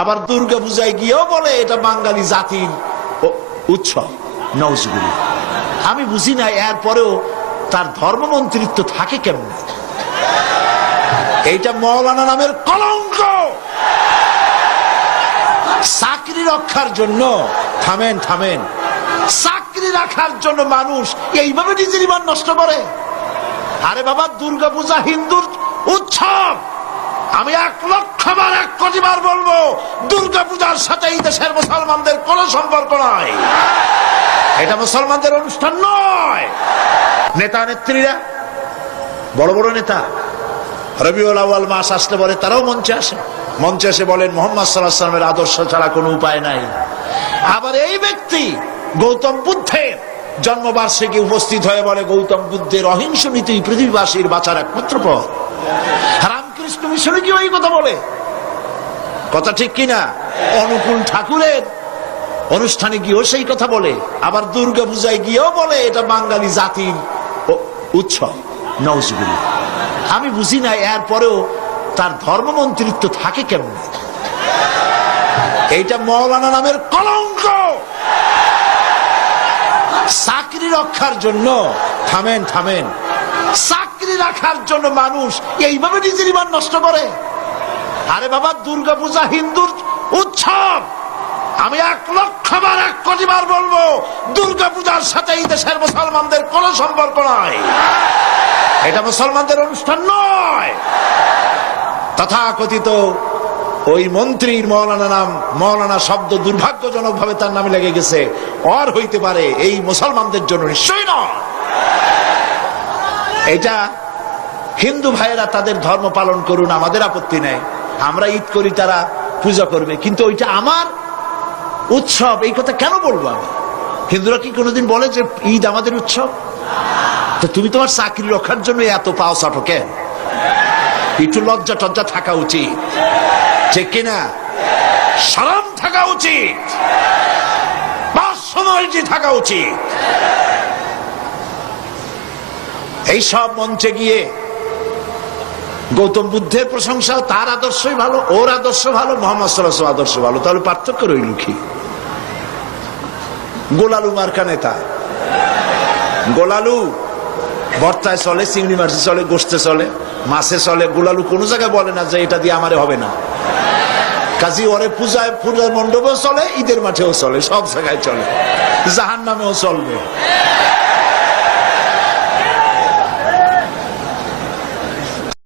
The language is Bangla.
আবার দুর্গা পূজায় গিয়েও বলে এটা বাঙালি জাতির উৎসব। নওজুবিল্লাহ। আমি বুঝি না এরপরেও তার ধর্মমন্ত্রিত্ব থাকে কেমন। এইটা মৌলানা নামের কলঙ্ক। চাকরি রক্ষার জন্য থামেন থামেন, চাকরি রাখার জন্য মানুষ এইভাবে নিজের ঈমান নষ্ট করে। আরে বাবা, দুর্গা পূজা হিন্দুর উৎসব। আমি 1,00,000 বার 1 কোটি বার বলবো, দুর্গা পূজার সাথে এই দেশের মুসলমানদের কোনো সম্পর্ক নাই। এটা মুসলমানদের অনুষ্ঠান নয়। নেতা নেত্রীরা, বড় বড় নেতা রবিউল আউয়াল মাস আসলে বলে তারাও মঞ্চে আসে, মঞ্চে এসে বলেন মুহাম্মদ সাল্লাল্লাহু আলাইহি ওয়াসাল্লামের আদর্শ ছাড়া কোনো উপায় নাই। আবার এই ব্যক্তি গৌতম বুদ্ধের জন্মবার্ষিকী উপস্থিত হয়ে বলে গৌতম বুদ্ধের অহিংস নীতি পৃথিবীবাসীর বাঁচার একমাত্র পথ। রামকৃষ্ণ মিশনে কি ওই কথা বলে? কথা ঠিক কিনা? অনুকূল ঠাকুরের অনুষ্ঠানে গিয়েও সেই কথা বলে। আবার দুর্গা পূজায় গিয়েও বলে এটা বাঙালি জাতির উৎসব। নওজুবিল্লাহ। আমি বুঝি না এরপরেও তার ধর্মমন্ত্রিত্ব থাকে কেমন। এইটা মৌলানা নামের কলঙ্ক। চাকরি রক্ষার জন্য থামেন থামেন, চাকরি রাখার জন্য মানুষ এইভাবে নিজের ঈমান নষ্ট করে। আরে বাবা, দুর্গা পূজা হিন্দুর উৎসব। আমি 1,00,000 বার 1 কোটি বার বলবো, দুর্গা পূজার সাথে এই দেশের মুসলমানদের কোনো সম্পর্ক নাই। এটা মুসলমানদের অনুষ্ঠান নয়। তথাকথিত ওই মন্ত্রীর মৌলানা নাম, মৌলানা শব্দ দুর্ভাগ্যজনক ভাবে তার নামে লেগে গেছে। আর হইতে পারে এই মুসলমানদের জন্য নিশ্চয়ই নয়। এটা হিন্দু ভাইয়েরা তাদের ধর্ম পালন করুন, আমাদের আপত্তি নেই। আমরা ঈদ করি, তারা পূজা করবে, কিন্তু ওইটা আমার উৎসব। এই কথা কেন বলবো আমি? হিন্দুরা কি কোনোদিন বলে যে ঈদ আমাদের উৎসব? তো তুমি তোমার চাকরি রক্ষার জন্য এত পাও চাটো কেন? একটু লজ্জা টজ্জা থাকা উচিত, ঠিক কিনা? শরম থাকা উচিত, পার্সোনালিটি থাকা উচিত। এই সব মঞ্চে গিয়ে গৌতম বুদ্ধের প্রশংসা, তার আদর্শই ভালো, ওর আদর্শ ভালো, মুহাম্মদ সাল্লাল্লাহু আলাইহি ওয়াসাল্লাম আদর্শ ভালো, তাহলে পার্থক্য রইল কি? গোলালু মার্কা নেতা, গোলালু ভর্তায় চলে, চিংড়ি মাছে চলে, গোস্তে চলে, মাছে চলে। গোলালু কোন জায়গায় বলে না যে এটা দিয়ে আমারে হবে না। কাজী ওরে পূজায়, পূজার মণ্ডপেও চলে, ঈদের মাঠেও চলে, সব জায়গায় চলে, জাহান্নামেও চলবে।